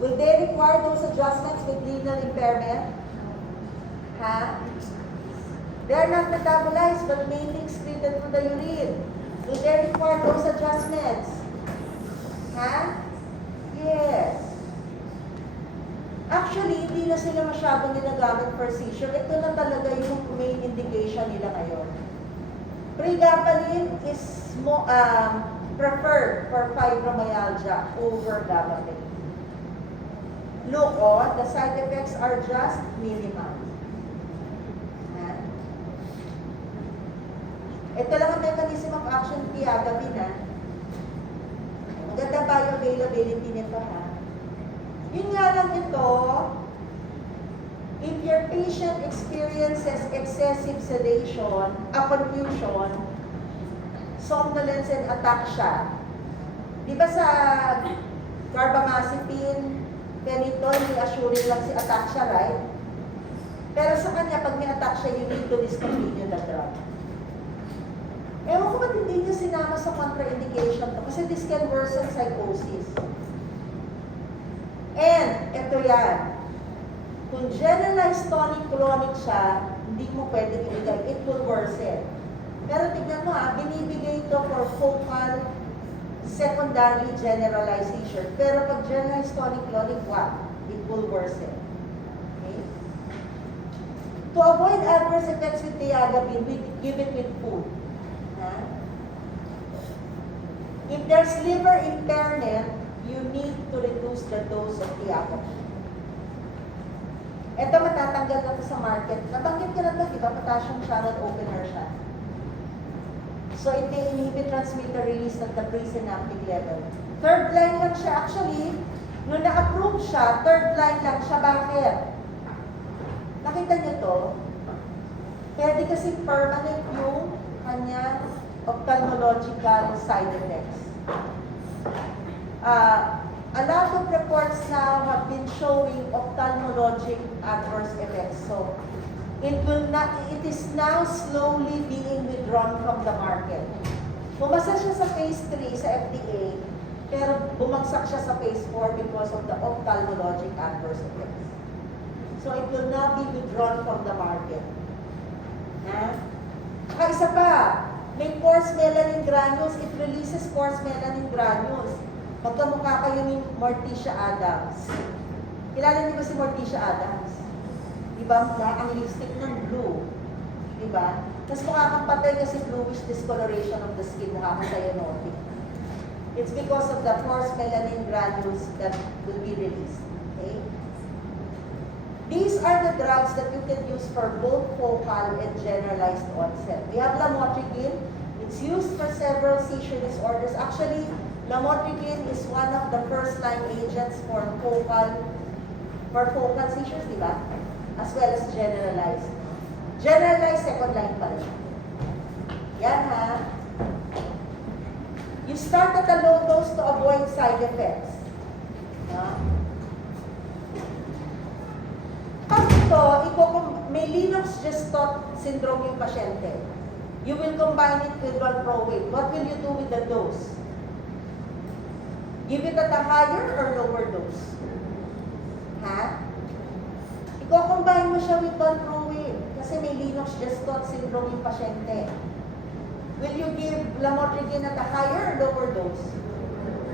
Will they require those adjustments with renal impairment? They are not metabolized but mainly excreted through the urine. Will they require those adjustments? Yes. Actually, hindi na sila masyadong ginagamit for seizure. Ito na talaga yung main indication nila ngayon. Pregabalin is preferred for fibromyalgia over gabapentin. Look, the side effects are just minimal. Ito lang ang mechanism of action tiagabin. Maganda bioavailability nito Yun nga lang ito, if your patient experiences excessive sedation, confusion, somnolence and ataxia. Di ba sa carbamazepine, ganito, reassuring lang si ataxia, right? Pero sa kanya, pag may ataxia, you need to discontinue the drug. Ewan ko ba't hindi niya sinama sa contraindication to? Kasi this can worsen psychosis. And, ito yan. Kung generalized tonic-clonic siya, hindi mo pwede ibigay. It will worsen. Pero tignan mo binibigay ito for focal, secondary generalization. Pero pag generalized tonic-clonic, what? It will worsen. Okay? To avoid adverse effects with tiagabin, we give it with food. If there's liver impairment, you need to reduce the dose of tiagabin. Ito matatanggal na ito sa market. Nabanggit ko na ito, di ba? Potassium channel opener siya. So it may inhibit transmitter release at the presynaptic level. Third line lang siya. Actually, nung na-approve siya, third line lang siya. Bakit? Nakita niyo to? Pwede kasi permanent yung kanyang ophthalmological side effects. A lot of reports now have been showing ophthalmologic adverse effects. So, it is now slowly being withdrawn from the market. Bumasa siya sa phase 3 sa FDA, pero bumagsak siya sa phase 4 because of the ophthalmologic adverse effects. So, it will now be withdrawn from the market. Isa pa, may coarse melanin granules. It releases coarse melanin granules. Magkamukha kayo ni Morticia Addams. Kilala niyo ba si Morticia Addams? Diba? Ang lipstick ng blue. Diba? Tapos mukha kang patay kasi bluish discoloration of the skin cyanotic. It's because of the coarse melanin granules that will be released. Okay? These are the drugs that you can use for both focal and generalized onset. We have lamotrigine. It's used for several seizure disorders. Actually, lamotrigine is one of the first-line agents for focal seizures, di ba? As well as generalized. Generalized, second line pa rin. Yan You start at a low dose to avoid side effects. Pag ito, may Lennox-Gastaut syndrome yung pasyente. You will combine it with valproate. What will you do with the dose? Give it at a higher or lower dose? Iko-combine mo siya with valproate kasi may Lennox-Gastaut syndrome yung pasyente. Will you give lamotrigine at a higher or lower dose?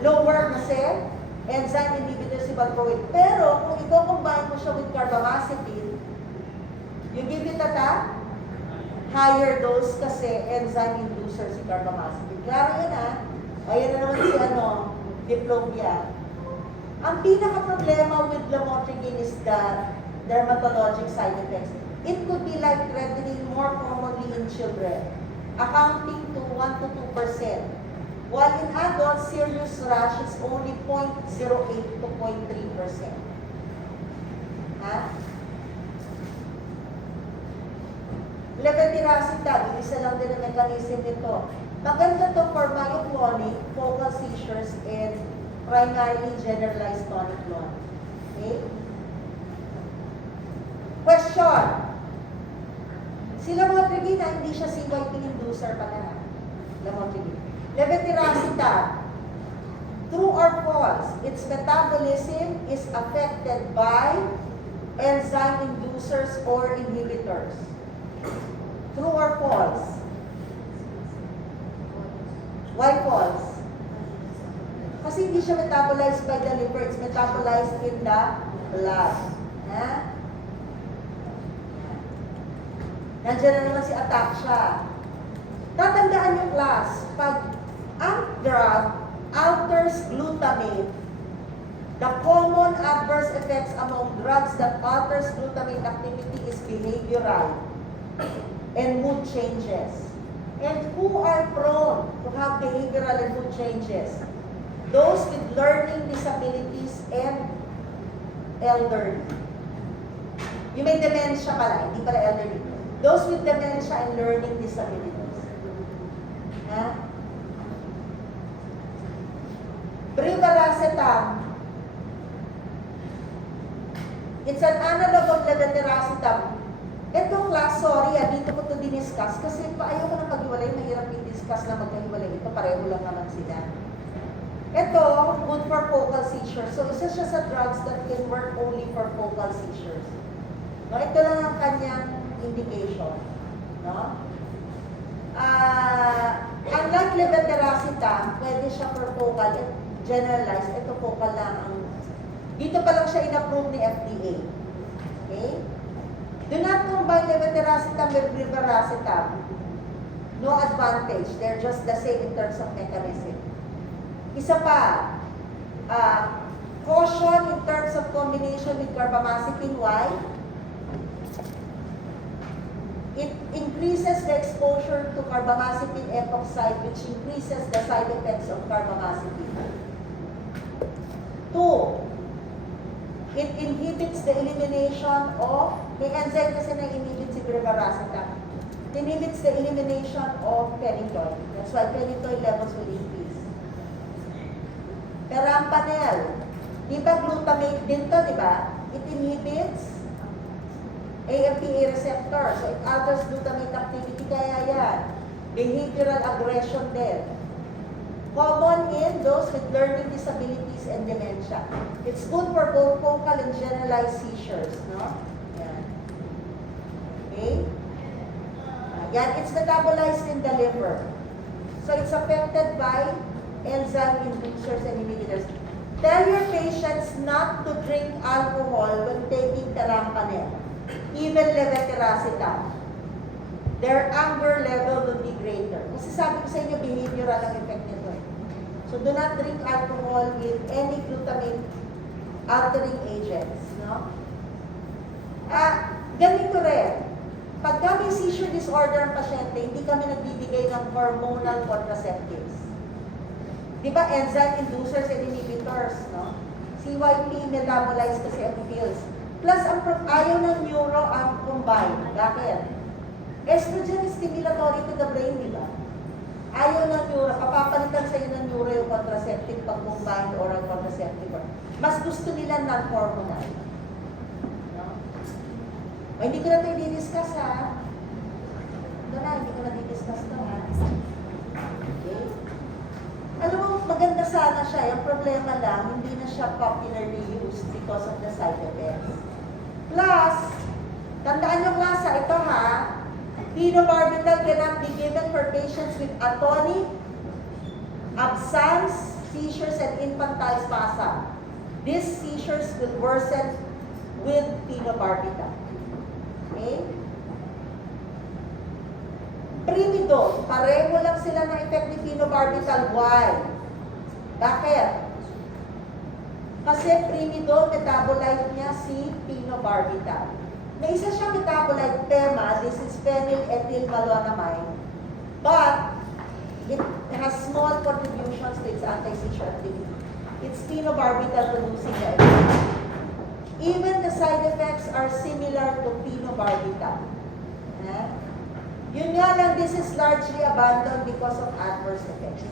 Lower kasi enzyme inhibitor si valproate. Pero kung iko-combine mo siya with carbamazepine, you give it at a higher dose kasi enzyme inducer si carbamazepine. Klaro yun Ayan na naman si diplopia. Ang pinaka-problema with lamotrigine is the dermatologic side effects. It could be life-threatening more commonly in children, accounting to 1 to 2%. While in adults, serious rash is only 0.08 to 0.3%. Levetiracetam, isa lang din ang mechanism nito. Maganda to for myoclonic, focal seizures, and primarily generalized tonic-clonic. Okay? Question. Si lamotrigine, hindi siya CYP inducer pa na. Lamotrigine. Levetiracetam. True or false? Its metabolism is affected by enzyme inducers or inhibitors. True or false? Why false? Kasi hindi siya metabolized by the liver, it's metabolized in the blood. Ha? Nandiyan na naman si ataxia. Tatandaan yung class, pag ang drug alters glutamate, the common adverse effects among drugs that alters glutamate activity is behavioral and mood changes. And who are prone to have behavioral and mood changes? Those with learning disabilities and elderly. Yung may dementia pala, hindi pala elderly. Those with dementia and learning disabilities. Ha? Brivaracetam. It's an analog of levetiracetam. Ito class, sorry, dito ko ito diniscuss kasi ayaw ko na pag-iwalay, mahirap i-discuss na magkahiwalay. Ito, pareho lang naman sila. Ito, good for focal seizures. So, isa siya sa drugs that can work only for focal seizures. No, ito lang ang kanyang indication. No? Unlike levetiracetam, pwede siya for focal, generalized. Ito focal lang ang... Dito pa lang siya in-approve ni FDA. Okay? Do not combine levetiracetam with brivaracetam. No advantage. They're just the same in terms of mechanism. Isa pa, caution in terms of combination with carbamazepine. Why? It increases the exposure to carbamazepine epoxide, which increases the side effects of carbamazepine. 2, it inhibits the elimination of, may enzyme kasi na inhibit si brivaracetam. It inhibits the elimination of phenytoin. That's why phenytoin levels will increase. Perampanel, di ba glutamate din to, di ba? It inhibits AMPA receptor. So it alters glutamate activity, kaya yan. Behavioral aggression din. Common in those with learning disabilities and dementia. It's good for both focal and generalized seizures, no? Yan. Okay? Yan, it's metabolized in the liver. So it's affected by enzyme inducers and inhibitors. Tell your patients not to drink alcohol when taking Perampanel, even levetiracetam. Their anger level will be greater. Kasi sabi ko sa inyo, behavioral ang effect nito. So do not drink alcohol with any glutamate altering agents. No? Ganito rin. Pagka may seizure disorder ang pasyente, hindi kami nagbibigay ng hormonal contraceptives. Di ba enzyme inducers and inhibitors, no? CYP metabolized kasi ang pills. Plus, ayaw ng neuro ang combine. Bakit? Estrogen is stimulatory to the brain, di ba? Ayaw ng neuro. Papapalitan sa iyo ng neuro yung contraceptive pag combined oral contraceptive. Mas gusto nila non-hormonal. No? O, hindi ko na ito i-discuss, ha? Ito na, hindi ko na i-discuss ito, ha? Okay? Alam mo, maganda sana siya. Yung problema lang, hindi na siya popularly used because of the side effects. Plus, tandaan yung klasa, ito ha, phenobarbital cannot be given for patients with atonic, absence, seizures, and infantile spasm. These seizures will worsen with phenobarbital. Okay? Primidone, pareho lang sila ng effect ni phenobarbital. Why? Bakit? Kasi primidone, metabolite niya si phenobarbital. May isa siyang metabolite, PEMA, this is phenylethylmalonamide. But, it has small contributions to its anti-seizure activity. It's phenobarbital producing the effect. Even the side effects are similar to phenobarbital. Yun nga lang, this is largely abandoned because of adverse effects.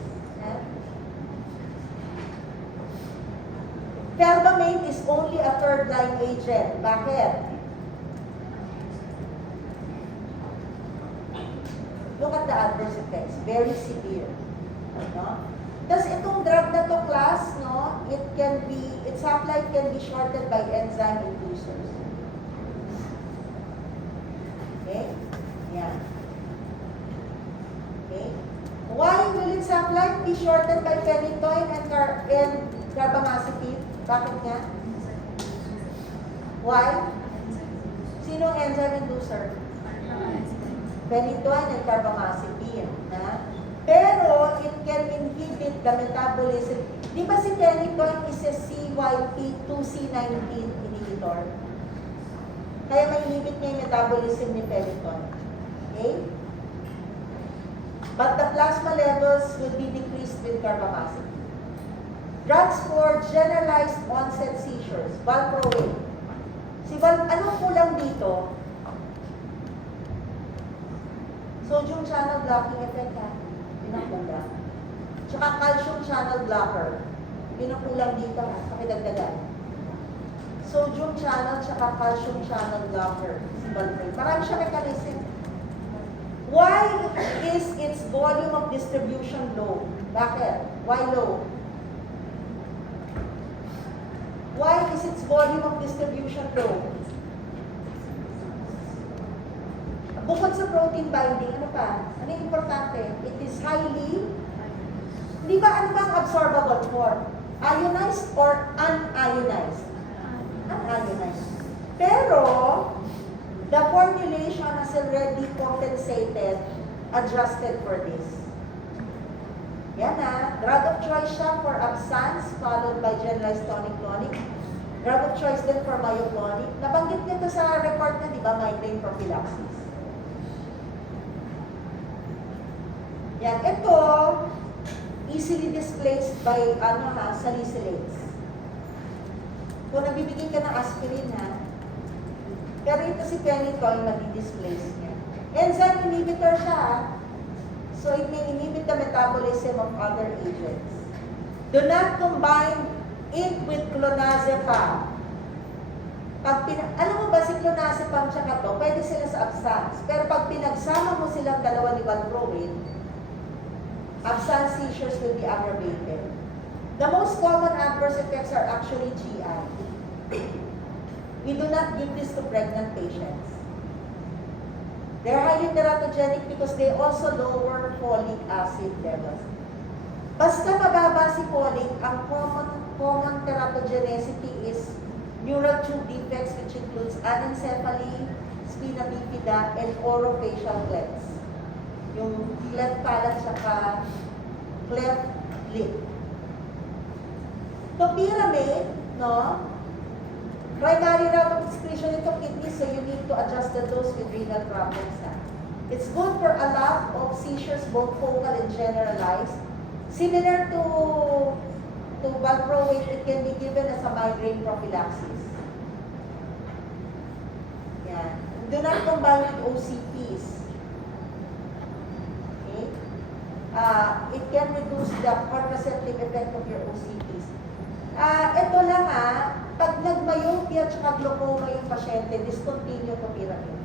Felbamate is only a third-line agent. Bakit? Look at the adverse effects. Very severe. No? Tapos itong drug na to class, no, its half-life can be shortened by enzyme inducers. Okay? Yan. Okay? Why will its half-life be shortened by phenytoin and carbamazepine? Bakit nga? Why? Sino ang enzyme inducer? Phenytoin and carbamazepine. Ha? Pero it can inhibit the metabolism. Di ba si phenytoin is a CYP2C19 inhibitor? Kaya may inhibit niya yung metabolism ni phenytoin. Okay? But the plasma levels will be decreased with carbamazepine. Drugs for generalized onset seizures, valproate. Anong kulang dito? Sodium channel blocking effect ha? Pinakulang. Tsaka calcium channel blocker. Pinakulang dito ha? Pakidagdagan. Sodium channel tsaka calcium channel blocker. Valproate. Marami siya mechanism. Why is its volume of distribution low? Bakit? Why low? Why is its volume of distribution low? Bukod sa protein binding, ano pa? Ano yung importante? It is highly, di ba ano bang absorbable form? Ionized or unionized? Unionized. Pero, the formulation has already compensated, adjusted for this. Yan na, drug of choice siya for absence, followed by generalized tonic-clonic. Drug of choice din for myoclonic. Nabanggit nito sa report na, di ba, migraine prophylaxis. Yan, ito, easily displaced by, salicylates. Kung nabibigyan ka ng aspirin, ha, pero ito si phenytoin, madi-displace niya. Enzyme inhibitor siya, ha? So it may inhibit the metabolism of other agents. Do not combine it with clonazepam. Alam mo ba si clonazepam tsaka to, pwede sila sa absence. Pero pag pinagsama mo silang dalawa ni valproate, absence seizures will be aggravated. The most common adverse effects are actually GI. We do not give this to pregnant patients. They're highly teratogenic because they also lower folic acid levels. Basta mababa si folic, ang common teratogenicity is neural tube defects, which includes anencephaly, spina bifida, and orofacial clefts. Yung cleft palate saka cleft lip. Topiramate, no? Primary route of excretion into kidney, so you need to adjust the dose with renal problems. It's good for a lot of seizures, both focal and generalized. Similar to valproate, it can be given as a migraine prophylaxis. Yan. Do not combine with OCPs. Okay? It can reduce the contraceptive effect of your OCPs. Ito lang pag nag-myopia at glaucoma yung pasyente, discontinue topiramate.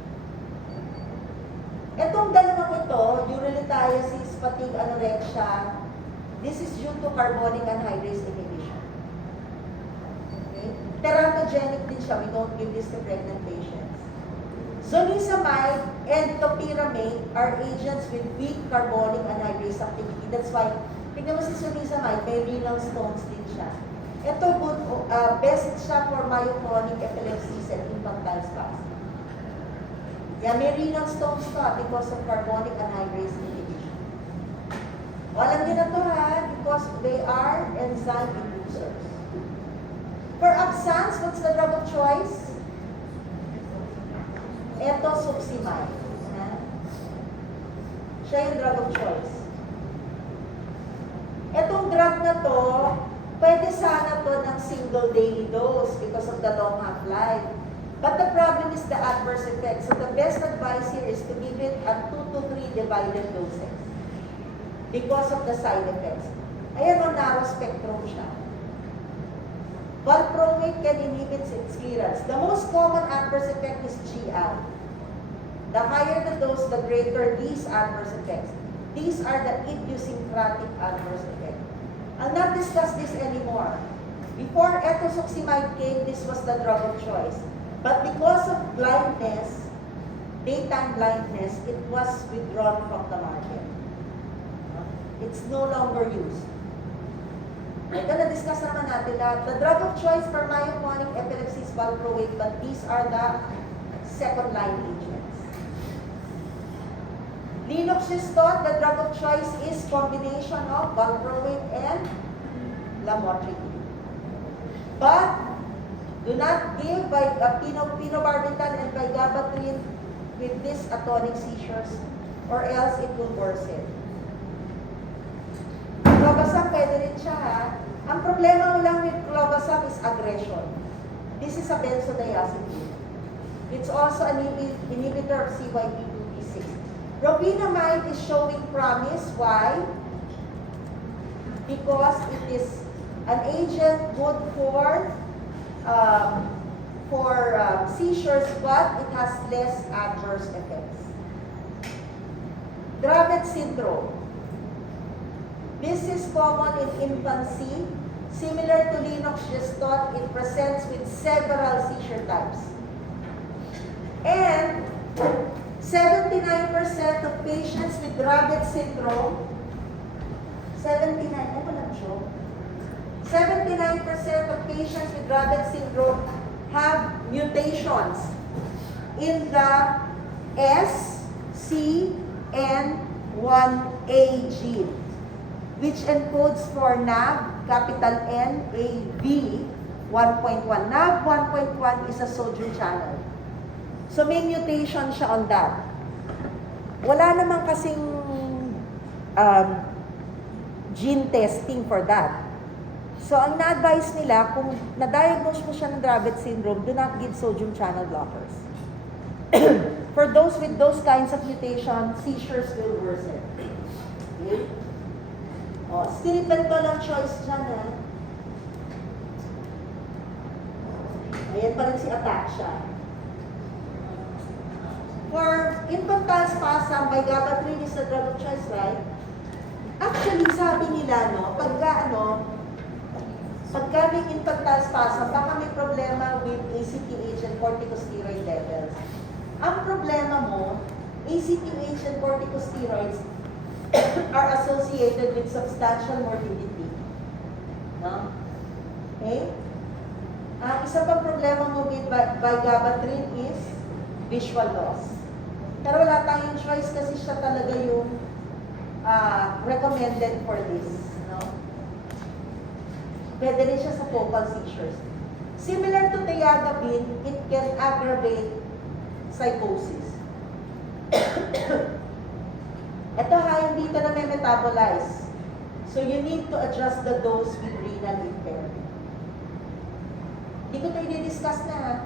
Itong dalawang ito, urolithiasis, fatigue, anorexia, this is due to carbonic anhydrase inhibition. Okay? Teratogenic din siya, we don't give this to pregnant patients. Zonisamide and topiramate are agents with weak carbonic anhydrase activity. That's why, tignan mo si zonisamide, may renal stones din siya. Ito, best siya for myoclonic epilepsies and infantile spasms. Yan, may renal stones ka because of carbonic anhydrase inhibition. Alam niyo na to because they are enzyme inducers. For absence, what's the drug of choice? Ito, succinylcholine. Siya yung drug of choice. Etong drug na to, pwede sana to ng single daily dose because of the long half-life. But the problem is the adverse effects. So the best advice here is to give it at 2 to 3 divided doses because of the side effects. Ayan o, narrow spectrum siya. Valproate can inhibit its clearance. The most common adverse effect is GI. The higher the dose, the greater these adverse effects. These are the idiosyncratic adverse effects. I'll not discuss this anymore. Before ethosuximide came, this was the drug of choice. But because of blindness, daytime blindness, it was withdrawn from the market. It's no longer used. Ito na-discuss naman natin lahat. The drug of choice for myoclonic epilepsy is valproate, but these are the second-line agents. Lennox-Gastaut, the drug of choice is combination of valproate and lamotrigine. But do not give phenobarbital and vigabatrin with these atonic seizures, or else it will worsen. Clobazam, pwede rin siya ha. Ang problema mo lang with clobazam is aggression. This is a benzodiazepine. It's also an inhibitor of CYP2D6. Robinamide is showing promise. Why? Because it is an agent good for seizures, but it has less adverse effects. Dravet syndrome. This is common in infancy. Similar to Lennox-Gastaut, it presents with several seizure types. And 79% of patients with Dravet syndrome, 79% of patients with Dravet syndrome have mutations in the SCN1A gene, which encodes for NAV, capital NAV 1.1. NAV 1.1 is a sodium channel. So may mutation siya on that. Wala naman kasing gene testing for that. So ang na-advise nila, kung na-diagnose mo siya ng Dravet syndrome, do not give sodium channel blockers. For those with those kinds of mutation, seizures will worsen. Okay? Oh, stiripentol ang choice dyan, ha? Ayan pa rin si Ataxia. For infantile spasm, vigabatrin is the drug of choice, right? Actually, sabi nila, no, pagka may infantile spasm, baka may problema with ACTH and corticosteroid levels. Ang problema mo, ACTH and corticosteroids are associated with substantial morbidity. No? Okay? Isa pang problema mo with vigabatrin is visual loss. Pero wala tayong choice kasi siya talaga yung recommended for this. No? Pwede rin siya sa focal seizures. Similar to tiagabine, it can aggravate psychosis. Ito ha, hindi ito na may metabolize. So you need to adjust the dose with renal impairment. Hindi ko ito i-discuss na ha.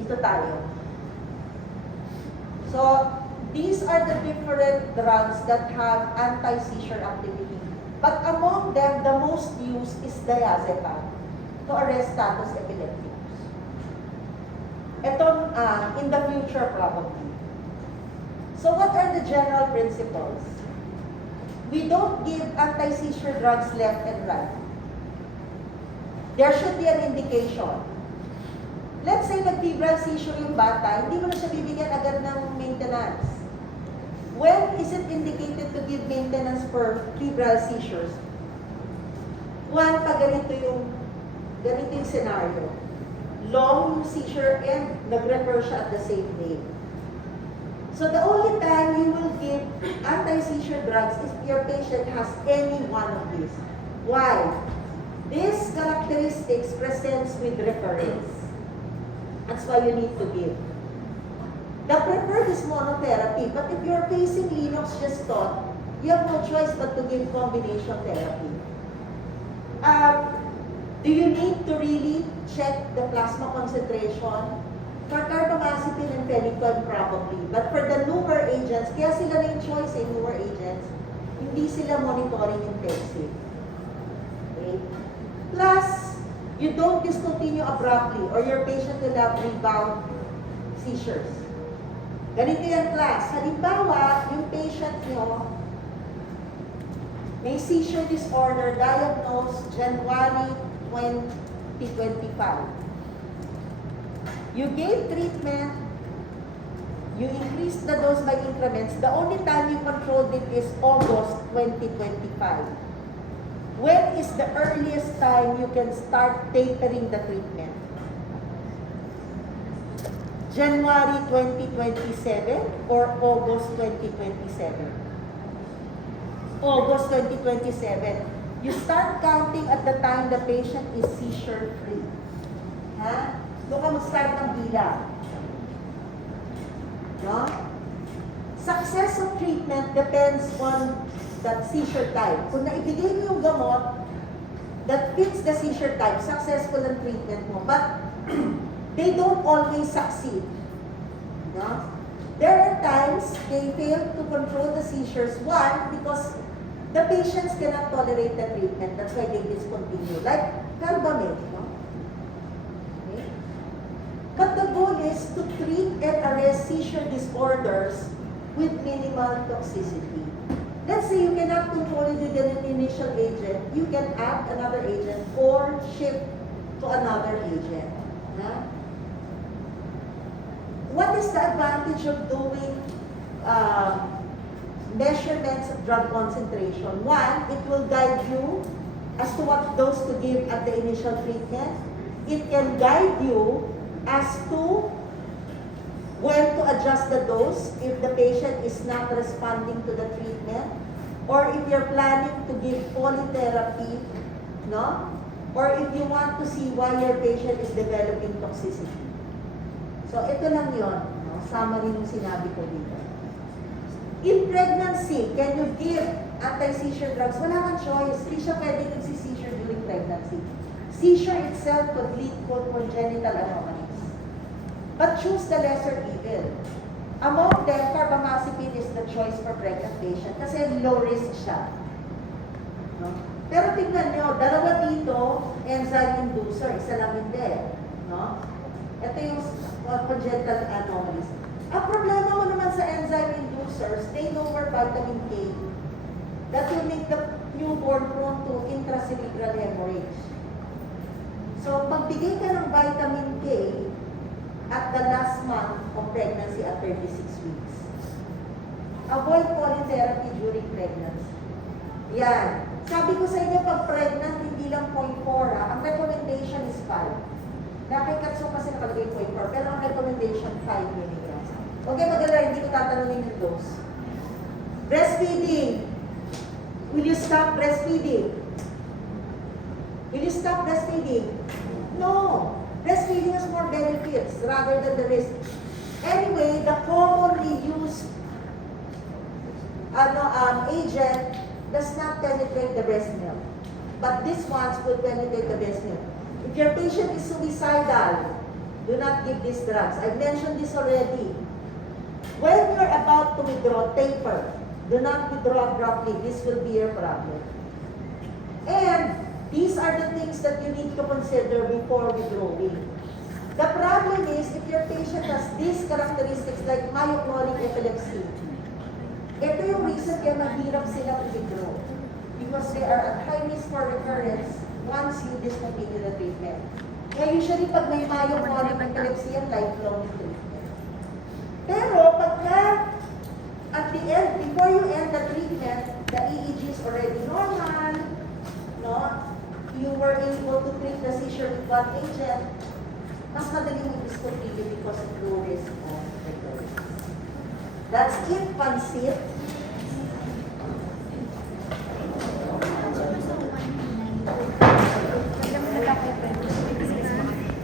Ito tayo. So, these are the different drugs that have anti-seizure activity. But among them, the most used is diazepam to arrest status epilepticus. Ito, in the future probably. So what are the general principles? We don't give anti-seizure drugs left and right. There should be an indication. Let's say nag-febrile seizure yung bata, hindi mo na siya bibigyan agad ng maintenance. When is it indicated to give maintenance for febrile seizures? One, pag ganito yung scenario. Long seizure and nag-refer siya at the same day. So the only time you will give anti-seizure drugs is if your patient has any one of these. Why? This characteristics presents with recurrence. That's why you need to give. The preferred is monotherapy, but if you're facing Lennox-Gastaut, you have no choice but to give combination therapy. Do you need to really check the plasma concentration? For carbamazepine and phenytoin, probably. But for the newer agents, kaya sila na yung choice newer agents, hindi sila monitoring intensive. Okay? Plus, you don't discontinue abruptly or your patient will have rebound seizures. Ganito yan, class. Halimbawa, yung patient nyo, May seizure disorder diagnosed January 2025. You gave treatment, you increased the dose by increments. The only time you controlled it is August 2025. When is the earliest time you can start tapering the treatment? January 2027 or August 2027? August 2027. You start counting at the time the patient is seizure-free. Ha? Doon ka mag-start ng bilang. No? Success of treatment depends on that seizure type. Kung naibigay mo yung gamot that fits the seizure type, successful ang treatment mo. But they don't always succeed. No? There are times they fail to control the seizures. One, because the patients cannot tolerate the treatment. That's why they discontinue. Like Carbamate, no? Okay? But the goal is to treat and arrest seizure disorders with minimal toxicity. Let's say you cannot control it with an initial agent, you can add another agent or shift to another agent. Huh? What is the advantage of doing measurements of drug concentration? One, it will guide you as to what dose to give at the initial treatment. It can guide you as to when to adjust the dose if the patient is not responding to the treatment, or if you're planning to give polytherapy, no? Or if you want to see why your patient is developing toxicity. So ito lang yun, no? Summary ng sinabi ko dito. In pregnancy, can you give anti-seizure drugs? Wala kang choice. Hindi siya pwede nagsi-seizure during pregnancy. Seizure itself could lead to congenital anomalies. But choose the lesser evil. Among them, carbamazepine is the choice for pregnant patient kasi low risk siya. No? Pero tingnan nyo, dalawa dito, enzyme inducer, isa lang hindi. No? Ito yung congenital anomalies. Ang problema mo naman sa enzyme inducers, they lower vitamin K. That will make the newborn prone to intracerebral hemorrhage. So, pagbigay ka ng vitamin K at the last month of pregnancy at 36 weeks. Avoid polytherapy during pregnancy. Yan. Sabi ko sa inyo, pag pregnant, hindi lang 0.4 ha. Ang recommendation is 5. Nakikatso kasi nakalagay 0.4, pero ang recommendation 5 mg. Okay, mag-alala, hindi ko tatanungin yung dose. Breastfeeding. Will you stop breastfeeding? Will you stop breastfeeding? No. Breastfeeding has more benefits rather than the risk. Anyway, the commonly used agent does not penetrate the breast milk. But these ones will penetrate the breast milk. If your patient is suicidal, do not give these drugs. I've mentioned this already. When you're about to withdraw, taper. Do not withdraw abruptly. This will be your problem. And these are the things that you need to consider before withdrawing. The problem is if your patient has these characteristics like myoclonic epilepsy, ito yung reason kaya mahirap sila withdraw. Because they are at high risk for recurrence once you discontinue the treatment. Kaya usually pag may myoclonic epilepsy, yan lifelong treatment. Pero pagka at the end, before you end the treatment, the EEG is already normal, no? You were able to treat the seizure with one agent, mas madali mo discontinue because of low risk of recurrence. That's it, pansit.